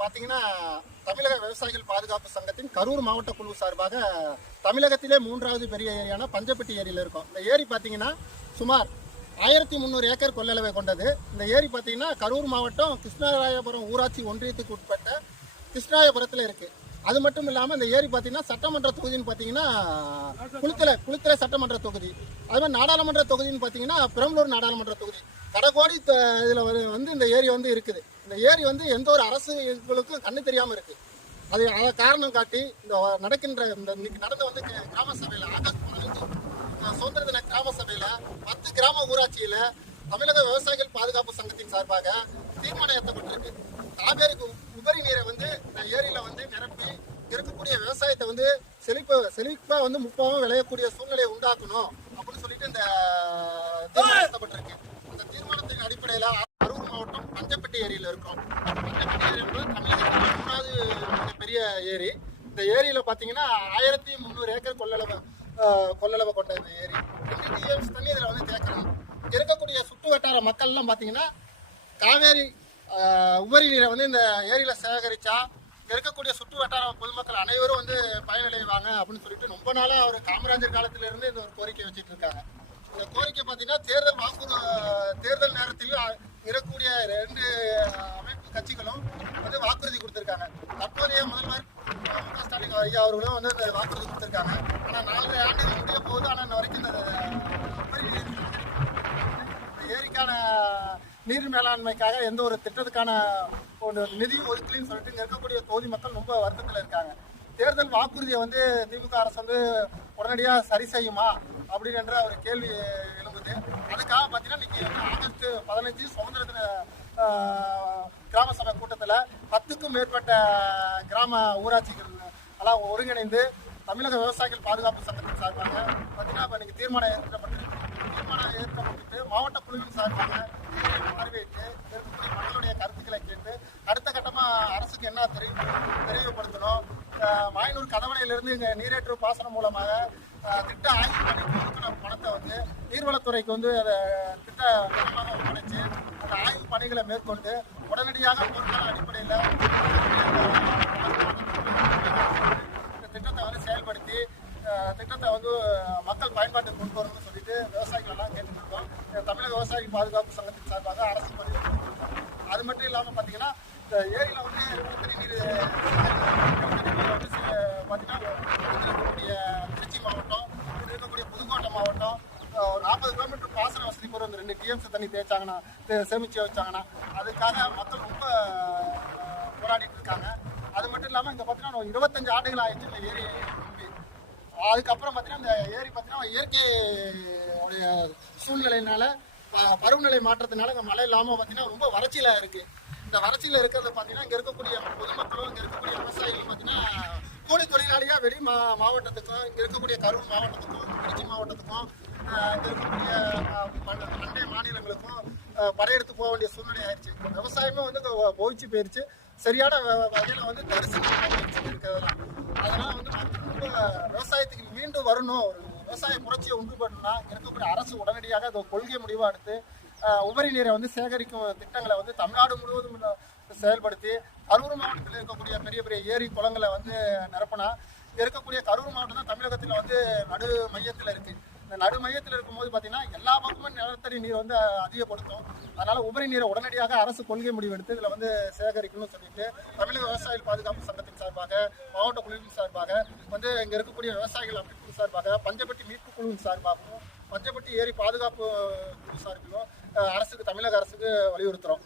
பார்த்தீங்கன்னா தமிழக விவசாயிகள் பாதுகாப்பு சங்கத்தின் கரூர் மாவட்ட குழு சார்பாக தமிழகத்திலே 3வது பெரிய ஏரியான பஞ்சப்பட்டி ஏரியில் இருக்கும். இந்த ஏரி பார்த்தீங்கன்னா சுமார் 1300 ஏக்கர் கொள்ளளவை கொண்டது. இந்த ஏரி பார்த்தீங்கன்னா கரூர் மாவட்டம் கிருஷ்ணராயபுரம் ஊராட்சி ஒன்றியத்துக்கு உட்பட்ட கிருஷ்ணராயபுரத்தில் இருக்குது. அது மட்டும் இல்லாமல் இந்த ஏரி பார்த்தீங்கன்னா சட்டமன்ற தொகுதின்னு பார்த்தீங்கன்னா குளித்தலை சட்டமன்ற தொகுதி, அது மாதிரி நாடாளுமன்ற தொகுதின்னு பார்த்தீங்கன்னா பெரம்பலூர் நாடாளுமன்ற தொகுதி, கடகோடி இதில் வந்து இந்த ஏரி வந்து இருக்குது. இந்த ஏரி வந்து எந்த ஒரு அரசுகளுக்கும் கண்ணு தெரியாமல் இருக்குது. அதை காரணம் காட்டி இந்த நடக்கின்ற இன்னைக்கு நடந்த வந்து கிராம சபையில் ஆகஸ்ட் 15 சுதந்திர தின கிராம சபையில் 10 கிராம ஊராட்சியில் தமிழக விவசாயிகள் பாதுகாப்பு சங்கத்தின் சார்பாக தீர்மானம் ஏற்றப்பட்டிருக்கு. காவேரிக்கு உபரி நீரை வந்து இந்த ஏரியில் வந்து நிரப்பி இருக்கக்கூடிய விவசாயத்தை வந்து செழிப்பாக வந்து முப்பாவும் விளையக்கூடிய சூழ்நிலையை உண்டாக்கணும் அப்படின்னு சொல்லிட்டு இந்த தீர்மானம் ஏற்றப்பட்டிருக்கு. இந்த தீர்மானத்தின் அடிப்படையில் கரூர் மாவட்டம் பஞ்சப்பட்டி ஏரியில் இருக்கும். பஞ்சப்பட்டி ஏரி என்பது தமிழகத்தில் 3வது பெரிய ஏரி. இந்த ஏரியில் பார்த்தீங்கன்னா 1300 ஏக்கர் கொள்ளளவை கொண்ட இந்த ஏரி 2 டிஎம்சி தண்ணி இதில் வந்து தேக்கிறோம். இருக்கக்கூடிய சுற்று வட்டார மக்கள்லாம் பார்த்தீங்கன்னா காவேரி உபரி நீரை வந்து இந்த ஏரியில் சேகரித்தா இருக்கக்கூடிய சுற்று வட்டார பொதுமக்கள் அனைவரும் வந்து பயனடைவாங்க அப்படின்னு சொல்லிட்டு ரொம்ப நாளாக அவர் காமராஜர் காலத்திலிருந்து இந்த ஒரு கோரிக்கை வச்சுட்டு இருக்காங்க. இந்த கோரிக்கை பார்த்தீங்கன்னா தேர்தல் நேரத்தில் இருக்கக்கூடிய 2 அமைப்பு கட்சிகளும் வந்து வாக்குறுதி கொடுத்துருக்காங்க. தற்போதைய முதல்வர் மு.க. ஸ்டாலின் ஐயா அவர்களும் வந்து இந்த வாக்குறுதி கொடுத்துருக்காங்க. ஆனால் 4 ஆண்டுகள் முடிய போகுது. ஆனால் இன்ன வரைக்கும் இந்த ஏரிக்கான நீர் மேலாண்மைக்காக எந்த ஒரு திட்டத்துக்கான ஒரு நிதியும் ஒதுக்கலைன்னு சொல்லிட்டு இங்கே இருக்கக்கூடிய தொகுதி மக்கள் ரொம்ப வருத்தத்தில் இருக்காங்க. தேர்தல் வாக்குறுதியை வந்து திமுக அரசு வந்து உடனடியாக சரி செய்யுமா அப்படின்ற ஒரு கேள்வி எழும்புது. அதுக்காக பார்த்தீங்கன்னா இன்னைக்கு ஆகஸ்ட் 15 சுதந்திர தின கிராம சபை கூட்டத்தில் 10க்கும் மேற்பட்ட கிராம ஊராட்சிகள் எல்லாம் ஒருங்கிணைந்து தமிழக விவசாயிகள் பாதுகாப்பு சங்கத்தின் சார்பாக பார்த்தீங்கன்னா இப்போ இன்னைக்கு தீர்மானம் ஏற்கப்பட்டு மாவட்ட குழுவின் சார்பாக பார்வையிட்டு இருக்கக்கூடிய மக்களுடைய கருத்துக்களை கேட்டு அடுத்த கட்டமாக அரசுக்கு என்ன தெரியப்படுத்தணும். மாயனூர் கதவணையிலிருந்து இங்கே நீரேற்று பாசனம் மூலமாக திட்ட ஆய்வு பணிக்கு பணத்தை வந்து நீர்வளத்துறைக்கு வந்து அதை திட்ட பணமாக ஒப்படைச்சு அந்த ஆய்வு பணிகளை மேற்கொண்டு உடனடியாக போர்க்கால அடிப்படையில் இந்த திட்டத்தை வந்து செயல்படுத்தி திட்டத்தை வந்து மக்கள் பயன்பாட்டுக்கு கொண்டு வரணும்னு சொல்லிட்டு விவசாயிகள் எல்லாம் கேட்டுருக்கோம். தமிழக விவசாயிகள் பாதுகாப்பு சங்கத்தின் சார்பாக அரசு பதிவு. அது மட்டும் இல்லாமல் பார்த்தீங்கன்னா இந்த ஏரியில் வந்து நிலத்தடி நீர் வந்து பார்த்தீங்கன்னா இருக்கக்கூடிய திருச்சி மாவட்டம், இருக்கக்கூடிய புதுக்கோட்டை மாவட்டம் 40 கிலோமீட்டர் பாசன வசதி போகிற அந்த 2 டிஎம்சி தண்ணி சேமிச்சு வச்சாங்கன்னா அதுக்காக மக்கள் ரொம்ப போராடிட்டு இருக்காங்க. அது மட்டும் இல்லாமல் இங்கே பார்த்தீங்கன்னா 25 ஆண்டுகள் ஆயிடுச்சு இந்த ஏரி. அதுக்கப்புறம் பார்த்தீங்கன்னா இந்த ஏரி பார்த்தீங்கன்னா இயற்கையுடைய சூழ்நிலையினால பருவநிலை மாற்றத்தினால இங்கே மழை இல்லாமல் பார்த்தீங்கன்னா ரொம்ப வறட்சியில் இருக்குது. இந்த வறட்சியில் இருக்கிறத பார்த்தீங்கன்னா இங்கே இருக்கக்கூடிய பொதுமக்களும் இங்கே இருக்கக்கூடிய விவசாயிகள் பார்த்தீங்கன்னா கூலி தொழிலாளியாக வெளி மாவட்டத்துக்கும் இங்கே இருக்கக்கூடிய கரூர் மாவட்டத்துக்கும் திருச்சி மாவட்டத்துக்கும் இங்கே இருக்கக்கூடிய அண்டை மாநிலங்களுக்கும் படையெடுத்து போக வேண்டிய சூழ்நிலை ஆயிடுச்சு. இப்போ விவசாயமே வந்து போயிச்சு போயிடுச்சு. சரியான வகையில் வந்து தரிசனம் இருக்கிறதெல்லாம் அதனால் வந்து விவசாயத்துக்கு மீண்டும் வரணும், ஒரு விவசாய புரட்சியை உண்டு பண்ணணும்னா இருக்கக்கூடிய அரசு உடனடியாக அதை கொள்கை முடிவாக எடுத்து உபரி நீரை வந்து சேகரிக்கும் திட்டங்களை வந்து தமிழ்நாடு முழுவதும் செயல்படுத்தி கரூர் மாவட்டத்தில் இருக்கக்கூடிய பெரிய பெரிய ஏரி குளங்களை வந்து நிரப்பினா இருக்கக்கூடிய கரூர் மாவட்டம் தான் தமிழகத்தில் வந்து நடு மையத்தில் இருக்குது. இந்த நடு மையத்தில் இருக்கும்போது பார்த்தீங்கன்னா எல்லா பக்கமும் நிலத்தடி நீர் வந்து அதிகப்படுத்தும். அதனால் உபரி நீரை உடனடியாக அரசு கொள்கை முடிவெடுத்து இதில் வந்து சேகரிக்கணும்னு சொல்லிட்டு தமிழக விவசாயிகள் பாதுகாப்பு சங்கத்தின் சார்பாக மாவட்ட குழுவின் சார்பாக வந்து இங்கே இருக்கக்கூடிய விவசாயிகள் அமைப்பு சார்பாக பஞ்சப்பட்டி மீட்பு குழுவின் சார்பாகவும் பஞ்சப்பட்டி ஏரி பாதுகாப்பு குழு சார்பிலும் தமிழக அரசுக்கு வலியுறுத்துகிறோம்.